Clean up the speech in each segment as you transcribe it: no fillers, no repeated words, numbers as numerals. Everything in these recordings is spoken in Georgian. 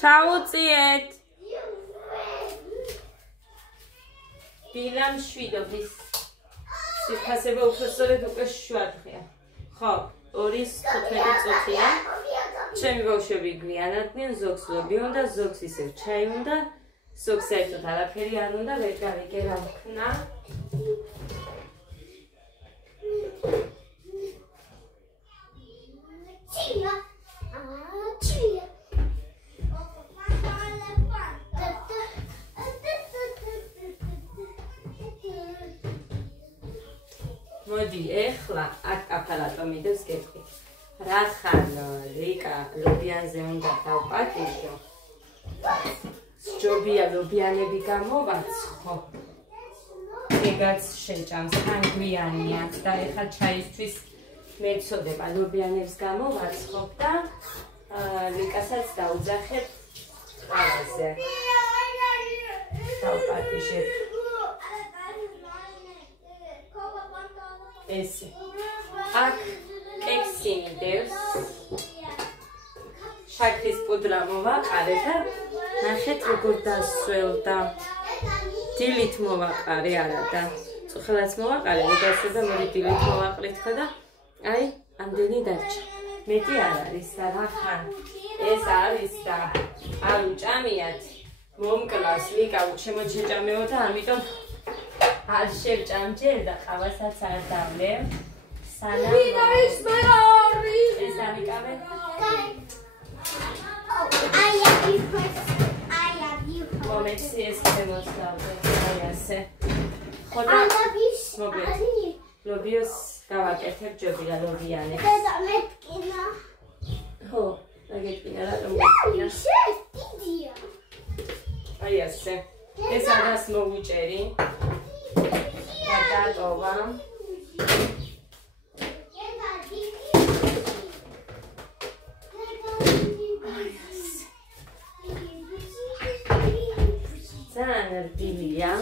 ჩაუწიეთ. დილამ შვიდობის. სიფასება უფრო სწორედ უკვე 7 დღეა. ხო, 2:15 წუთია. ჩემი ბავშვები გვიანადდნენ, ზოგს ლობი უნდა, ზოგს ისევ ჩაი უნდა, ზოგს საერთოდ არაფერი არ უნდა, ვერ გავიგე რა ვქნა. მოდი ეხლა აქ აპარატო მიდევს გეტყვით. რახან რიკა ლობიანზე უნდა დავპატიჟო. სჯობია ლობიანები გამოვაცხო. ეგაც შეჭამს, თანგვიანია და ეხლა ჩაისთვის მეცოდება ლობიანებს გამოვაცხობ და რიკასაც დაუძახებ ყველაზე. დავპატიჟებ. ესე. აქ კექსი მიდევს. შაქრის პუდრა მოვაყარე და ნახეთ როგორ დასველდა. დილით მოვაყარე არა და წუხელაც მოვაყარე, მოდასვლა მოდი დილით მოვაყრით და აი ამდენი დარჩა. მეტი არ არის და რახან ეს არის და არ უჭამიათ მომკლავს ლიკა შემოჩეჭამეო და ამიტომ არ შევჭამჯერ და ყავასაც არ დავლე. სანამ ეს დამიკავე. მომეცი ეს შემოსდავდე. აი ასე. ხოდა ლობიოს დავაკეთებ ჯობია ლობიანებს. ხო, აგეთკინა რატომ გეტკინა? აი ასე. ეს ადას მოვუჭერი. და დატოვა. ძალიან რბილია.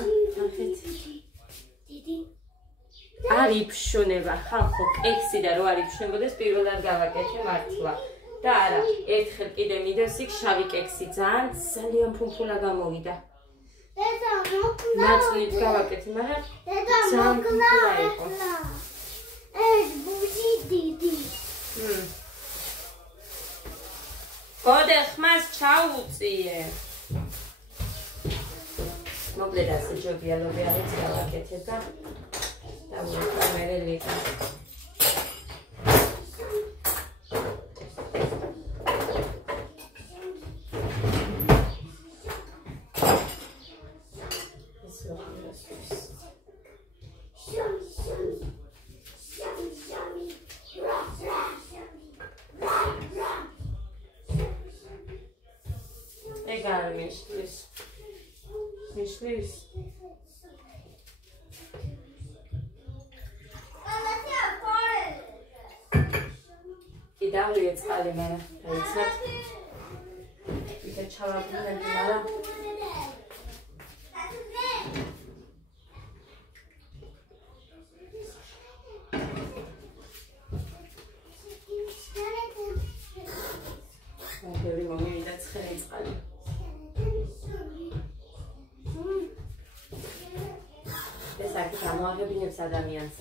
არ იფშონება ხალხო კექსი და რო არ იფშნებოდეს პირველად გავაკეთე მართლა. და არა, ერთხელ კიდე მიდევს იქ შავი კექსი ძალიან ფუფულა გამოვიდა. მაწვით გავაკეთე, მაგრამ ძალიან ფუფულა იყო. ეს ბუჟი დიდი. გოდე ხმას ჩაუწიე. მოკლედ ასე ჯობია ლობიანებს გავაკეთე და დავუყარე ლიკა. ეგარ მიშლის. მიშლის. დავლიე წყალი მერე დაიცვათ. ვიდრე ჩავაბრუნები, მაგრამ ბევრი მომივიდა ცხელი წყალი. ეს აქ გამოაღებინებს ადამიანს.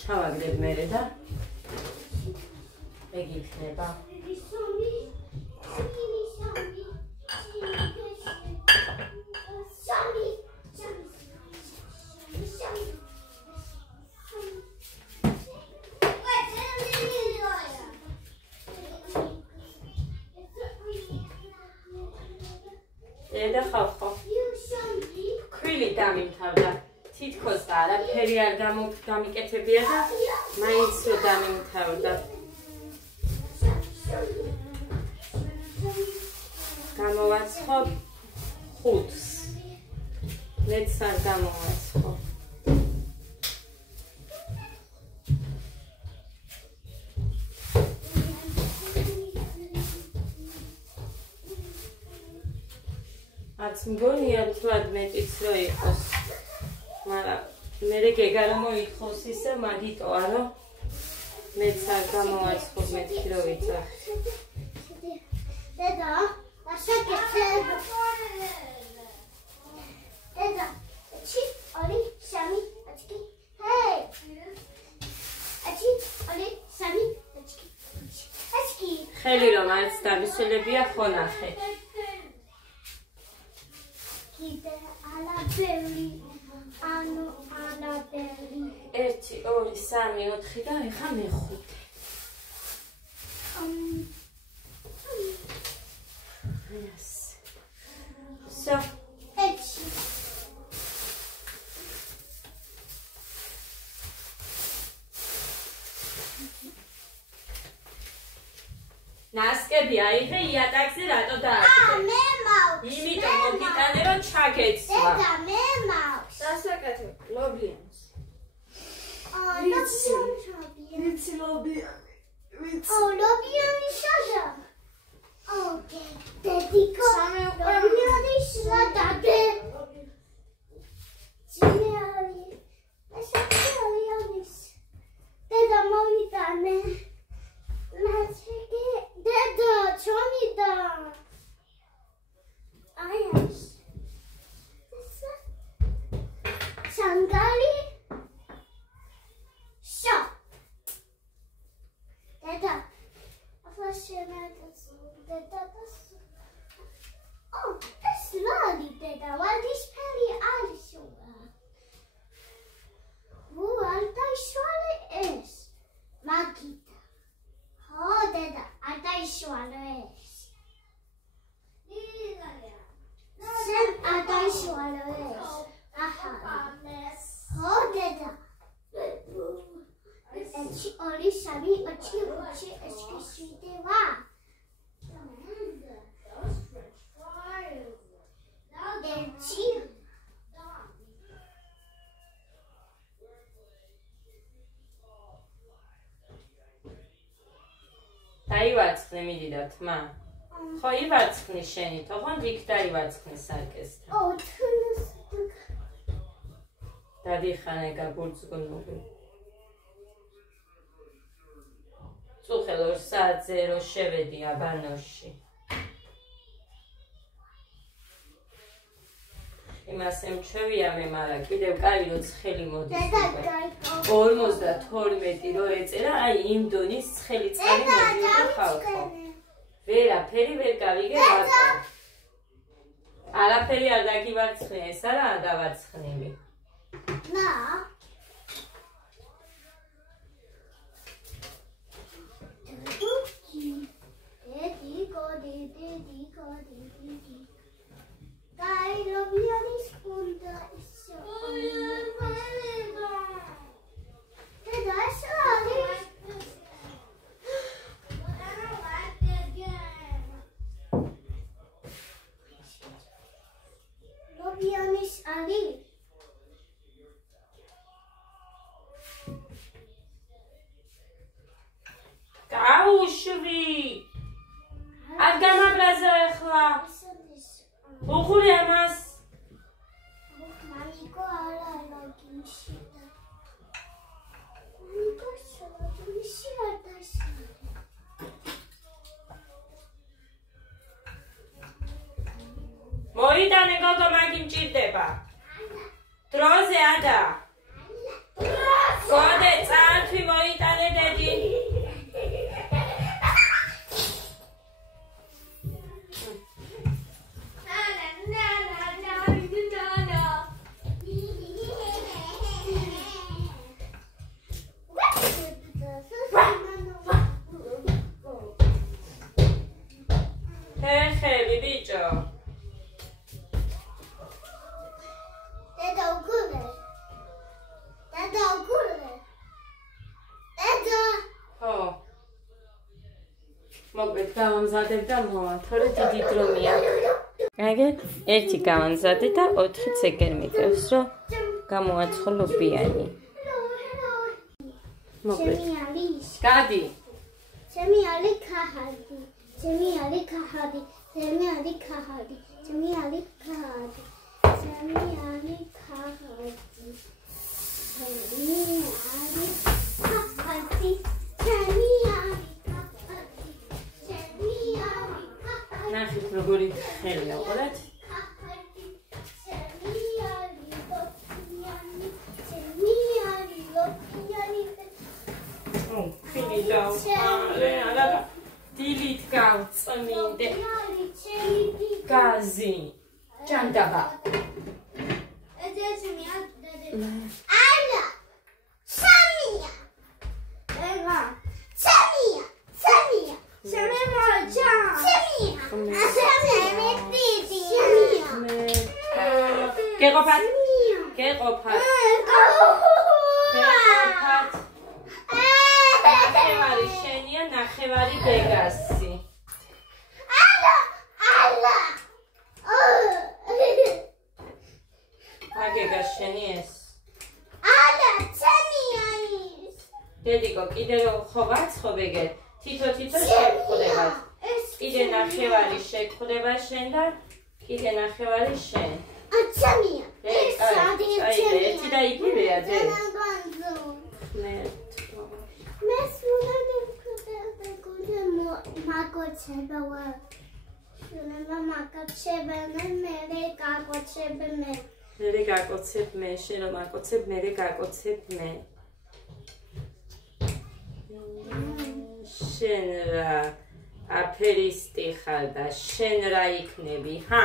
ჩავაგდებ მერე და ეგ იქნება. და ხალხო ქვილი დამიმთავრდა. თითქოს და არაფერი არ გამიკეთებია და მაინც დამიმთავრდა. გამოვაცხობ 5-ს. მეც არ გამოვაცხობ. არც მგონია თვად მეტიც რო იყოს. მაგრამ მე გეგა რომ მოიხოს ისე მაგიტოა რომ მეც არ გამოვაცხობ მეთქი რო ვიცახ. დედა, ასაკეთე. დედა, ჩი, ორი, სამი, აჩკი. ჰეი. აჩი, ორი, სამი, აჩკი. აჩკი. ხელი რომ არც დამისვლებია ხონახე. კიდე ალაბელი. ანუ ალაბელი. 1 2 3 4 და ეხა მეხუთე. Yes. So. ეჩი. ნასკები აიღე იატაკზე რატო დააკიდე? მე მაქვს. იმიტომ მოგიტანე რომ ჩაგეცვა. დედა, მე მაქვს. სასაკეთო, ლობიანს. ვიცი ლობიანი. ლობიანი სადა? დედიკო. ლობიანი სადა? ძიარი. ესაკიალის. დედა მოვიტანე. დედა, ჩომიდა. აიას. სანგალი. შო. დედა. ახლა შემატეს. დედა დას. ეს ლალი დედა, ვარდისფერი არის უა. არ დაიშვალე ეს. მაგიდა. ხო, დედა, არ დაიშვალე ეს. სენ არ დაიშვალე ეს. აჰა. ხო, დედა. ეჩი, ორი, სამი, ოჩი, ოჩი, ეჩი, შვიდევა. ეჩი. დაივარცხნე მიდი და თმა. ხო ივარცხნი შენი, თოხონ იქ დაივარცხნი სარკესთან. თუნს. დადიხანე გაბურცგუნული. წუხელ 2 საათზე რო შევედი აბანოში. იმას ემჩვევია მე, მაგრამ კიდევ კაი რო ცხელი მოდის. დედა, გაიგო. 52 რო ეწერა, აი იმ დონის ცხელი წყალი მოდიოდა ხალხო. ვერაფერი ვერ გავიგე რატო. არაფერი არ დაგივარცხნე, ეს არაა დავარცხნილი. ნა. დედიკო. კაი ლობიანის კუნდა ისო. დედა, ეს არის. ლობიანის არის. გაუშვი. არ გამაბრაზო ახლა. უხური ამას. მამიკო არა ლოგინში და. მამიკო ლოგინში არ დასწრე. მოიტანე გოგო, მაგი მჭირდება. დროზე ადა. გოდე წართვი მოიტანე დედი. ხელი ბიჭო. დედა უგულე. დედა უგულე. დედა. ხო. მოკლედ გავამზადებ და მოვა, თორე დიდი დრომია. აგე 1 გავამზადე და 4 ეგერ მიწევს, რომ გამოაცხო ლობიანი. მოკლედ. ჩემი არის. გადი. ჩემი არის ქაჰადი. ჩემი არის ქაჰადი, ჩემი არის ქაჰადი, ჩემი არის ქაჰადი, ჩემი არის ქაჰადი, ჩემი არის ქაჰადი, ჩემი არის ქაჰადი, ჩემი არის ქაჰადი. ნახეთ როგორი ხელია, ყოლეთ? ჩემი არის ლოფიანი, ჩემი არის ლოფიანი. ხილი დავხარე, არა დილით გავწმინდე. გაზი, ჯანდაბა. ალა, სამია. ება, სამია, სამია. სამია მოჭა. სამია. სამია მეტი. სამია. გეყოფათ? გეყოფათ. გეყოფათ. ნახევარი შენია, ნახევარი დეგასი. ალა, ალა. აგეგა შენი ეს. ალა, სამია. დედიკო, კიდე რომ ხო ვაცხობ ეგერ, თითო-თითო შეგხვდებათ. კიდე ნახევარი შეგხვდება შენ და კიდე ნახევარი შენ. სამია. ერთი და იგივეა ძე. მე გაკოცებ მე, შენ რომ აკოცებ, მე გაკოცებ მე. შენ რა აფერისტი ხარ და შენ რა იქნები, ჰა?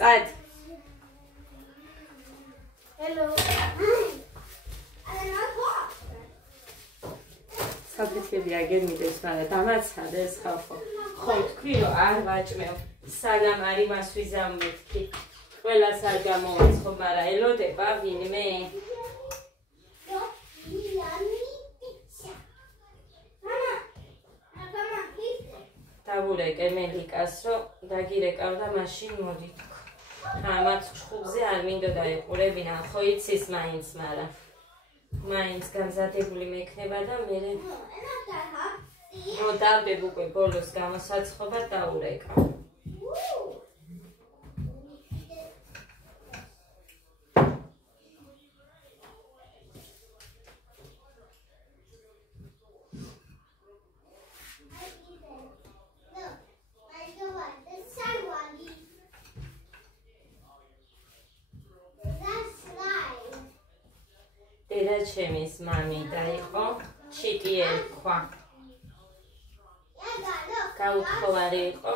წად. Hello. საფეთქები აგერ მიდეს, მაგრამ დამაცადეს ხალხო. ხო თქვი რომ არ ვაჭმევ. საგამ არ იმას ვიზამ მეთქი. ყველას არ გამოვაცხო, მაგრამ ელოდება ვინმე. დავურეკე მელიკას, რომ დაგირეკავდა მაშინ მოდით. ამათ ჩხუბზე არ მინდოდა ეყურებინა, ხო იცის მაინც, მაგრამ მაინც გამზადებული მექნება და მე რო დავდებ უკვე ბოლოს გამოსაცხობა დაურეკავ. დედა ჩემის მამი დაიყო, ჩიტი ერქვა. გაუთხოვარი იყო.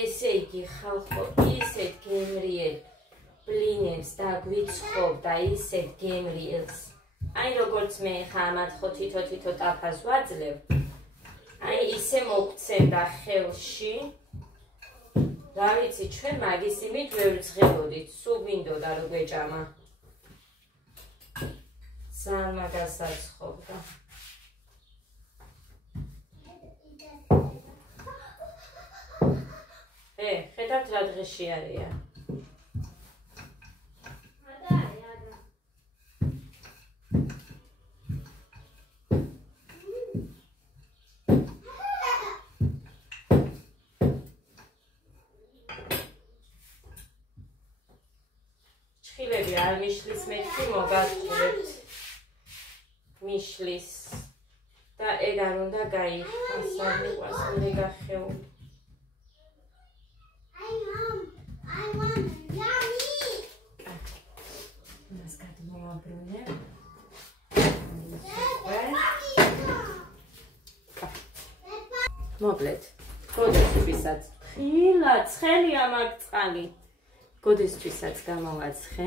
ესე იგი ხალხო ისეთ გემრიელ ბლინებს დაგვიცხობდა, ისეთ გემრიელს. აი როგორც მე ხა ამათ ხო თითო-თითო ტაფას ვაძლევ. აი ისე მოგცემდა ხელში. რა ვიცი, ჩვენ მაგის იმით ვერ ვცხებოდით, სულ გვინდოდა რომ გვეჭამა. ძალიან მაგას აცხობდა. ხედავთ რა დღეში არია. ჩხილები არ მიშლის მეთქი მოგაწყურებთ. მიშლის და ეგ არ უნდა გაიხსნას, არ მიყვარს მე გახეული. მოკლედ, გოდესთვისაც ხილა ცხელია მაგ წყალი. გოდესთვისაც გამოვაცხე.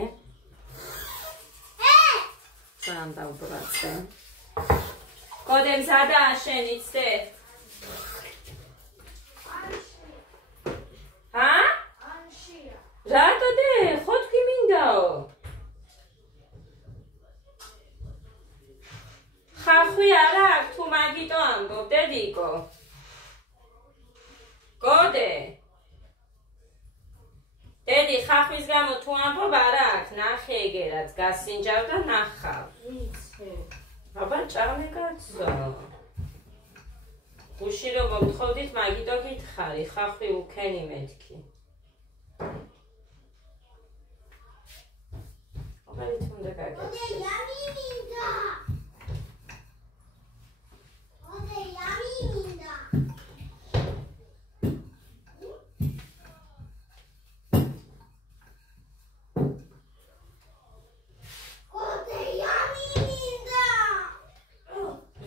ძალიან დავბრაცე. გოდე მზადაა შენ იცდე? ჰა? ანშია. რატო დე? ხო თქვი მინდაო? ხახვი არა აქვს თუ მაგიტო ამბობ დედიკო. გოდე. დედი ხახვის გამო თუ ამბობ არა აქვს, ნახე ეგერაც გასინჯავ და ნახავ. იცი. აბა ჭამე კაცო. გუში რომ მომთხოვდით, მაგიტო გითხარი, ხახვი უქენი მეთქი. აბალით უნდა გაგეცე.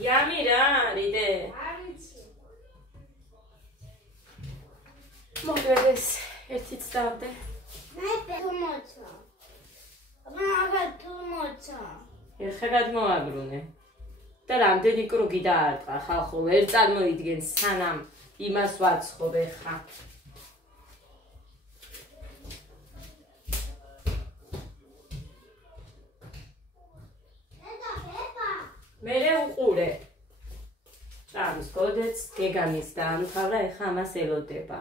Yami რა რიდე? მოგდეს ერთიც დავდე. მე თუმოცა. აბა თუმოცა. ეხლა გადმოაბრუნე. და რამდენი კრუგი დაარტყა ხალხო, ვერ წარმოიდგენ სანამ იმას ვაცხობ ეხლა. მერე უყურე. ჭამის გოდეც გეგამის დაამთავრა, ეხლა ამას ელოდება.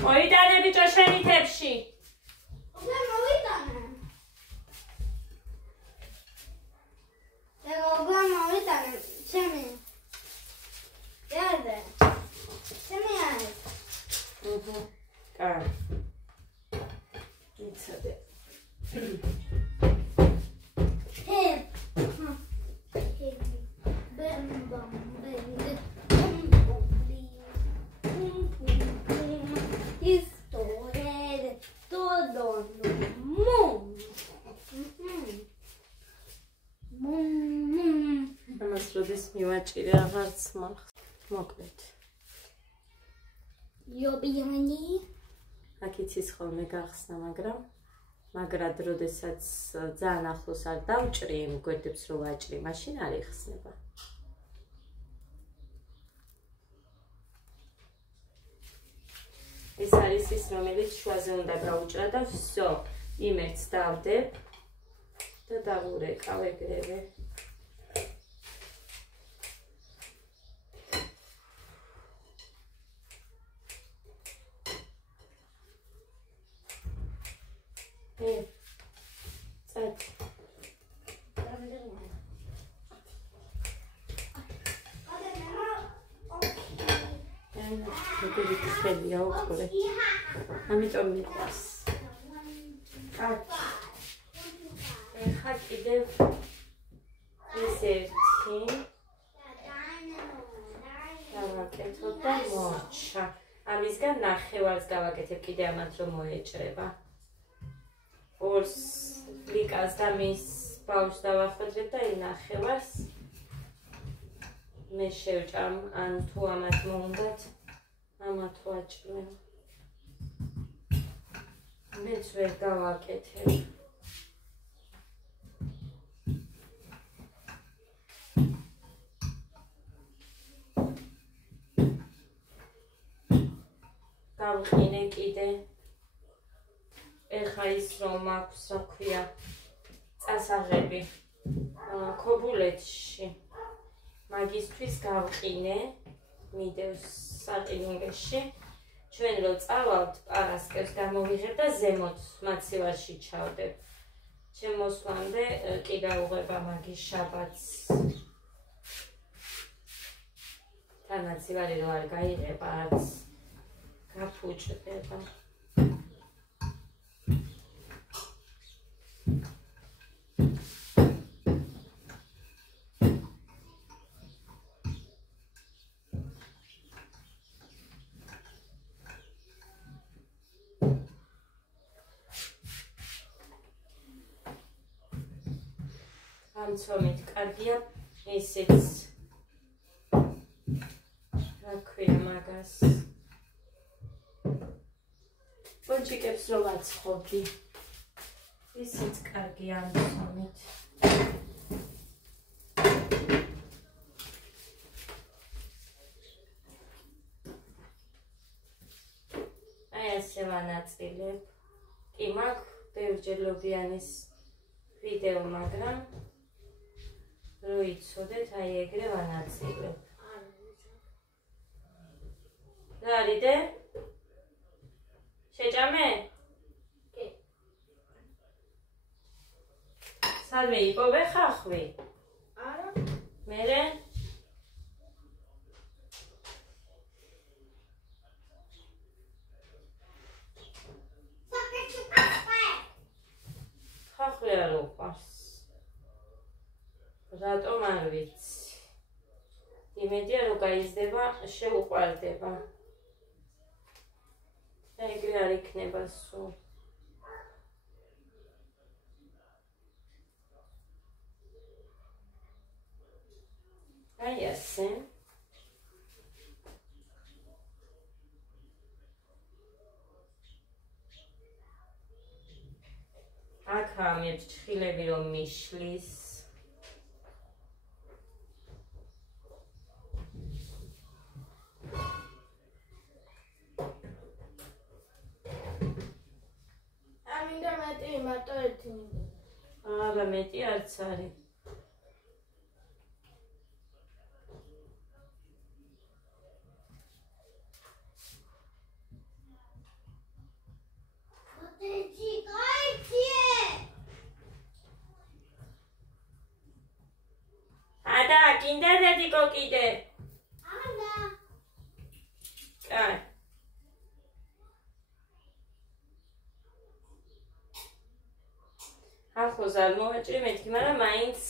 მოიტანე ბიჭო შენი თებში. უბა მოვიტანე. უბა მოვიტანე. ჩემი. დადე. ჩემი არის. კარ. იცოდე. ამას როდის მივაჭირე აღარც მოკლედ. იობიანი. აქ იცის ხოლმე გახსნა, მაგრად როდესაც ძალიან ახლოს არ დავჭრი, იმ გვერდებს რო ვაჭრი, მაშინ არ იხსნება. ეს არის ის, რომელიც შუაზე უნდა გაუჭრა და всё, იმერც დავდებ და დავურეკავ ეგრევე. წად. მეგობრები ხელია უყურე. ამიტომ მიყვარს. ეხლა კიდევ ეს ერთი დავაკეთებ და მოაჩა. ამისგან ნახევარს გავაკეთებ კიდე ამათ რომ მოეჭრება. ორს ლიკას და მის ბავშვს დავახვედრებ და ნახევარს მე შევჭამ, ან თუ ამათ მოუნდათ, ამათ ვაჭრებ. მეც ვერ გავაკეთებ. გავყინე კიდე. ეხლა ის რომ აქვს, რა ქვია, წასაღები ქობულეთში. მაგისთვის გავყინე, მიდევს საყინულში. ჩვენ რო წავალთ, პარასკევს გამოვიღებ და ზემოთ მაცივარში ჩავდებ. ჩემ მოსვლამდე კი გაუღება მაგის შაბათს. თანაცივარი რო არ გაიღება, არც გაფუჭდება. ამცომით კარგია ესეც. რა ქვია მაგას? პონჩიკებს რო ვაცხობდი. ისიც კარგია ამცომით. ასე ვანაწილებ. კი მაქვს ბევრჯერ ლობიანის ვიდეო, მაგრამ რო იცოდეთ, აი ეგრე ვანაწილებ. რა არიდე? შეჭამე? კი. სადმე იპოვე ხახვი? არა. მერე? ხახვი არ უყვარს. რატომ არ ვიცი. იმედია რომ გაიზრდება, შეუყვარდება. ეგრე არ იქნება სულ. აი ასე. აქ ამებს ჭხილები რომ მიშლის. ამინდა მეტი, მარტო ერთი მინდა. არა, მეტი არც არის. ადა, კიდე დედიკო კიდე. ანა. კაი. ახოს არ მოვაჭრი მეთქი, მაგრამ მაინც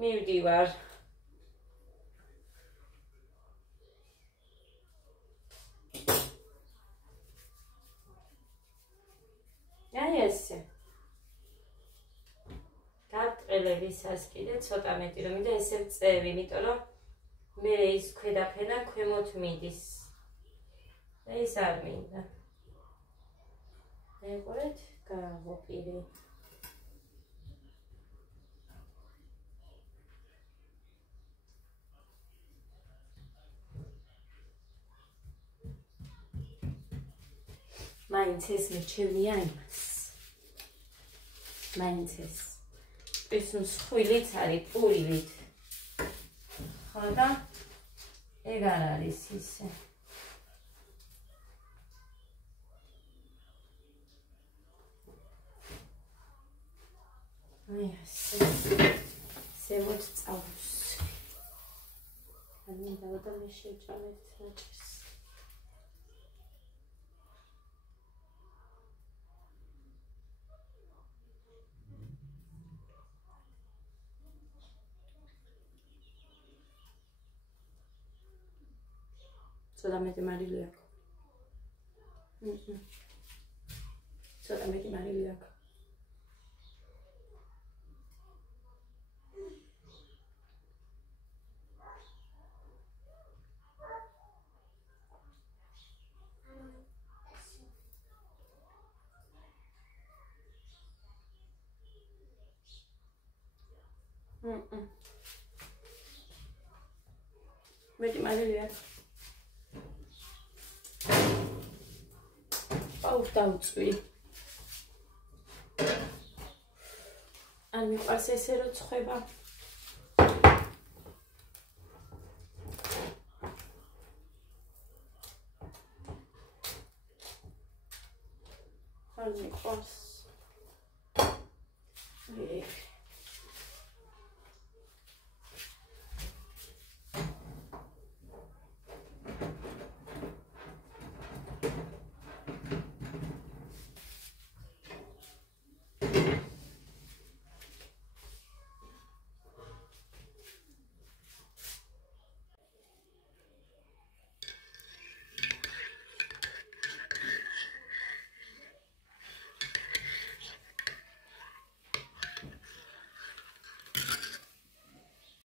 მივდივარ. აი ესე. გაბრტყელებისას კიდე ცოტა მეტი რომ მინდა ესე ვწევი, იმიტომ რომ მე ის ქვედაფენა ქვემოთ მიდის. და ის არ მინდა. მეგობრეთ, გავოპირე. მაინც ეს მიჩვენია იმას. მაინც ეს მსხვილიც არის პურივით. ხო და ეგ არ არის ისე. აი ასე. ზემოთ წავუსვი. ამინდა და მე შევჭამეთ რაჭის. ცოტა მეტი მარილი აქვს. ცოტა მეტი მარილი აქვს. მეტი მარილი აქვს. აუხ დავწვი. არ მიყვარს ესე რო ცხება. არ მიყვარს.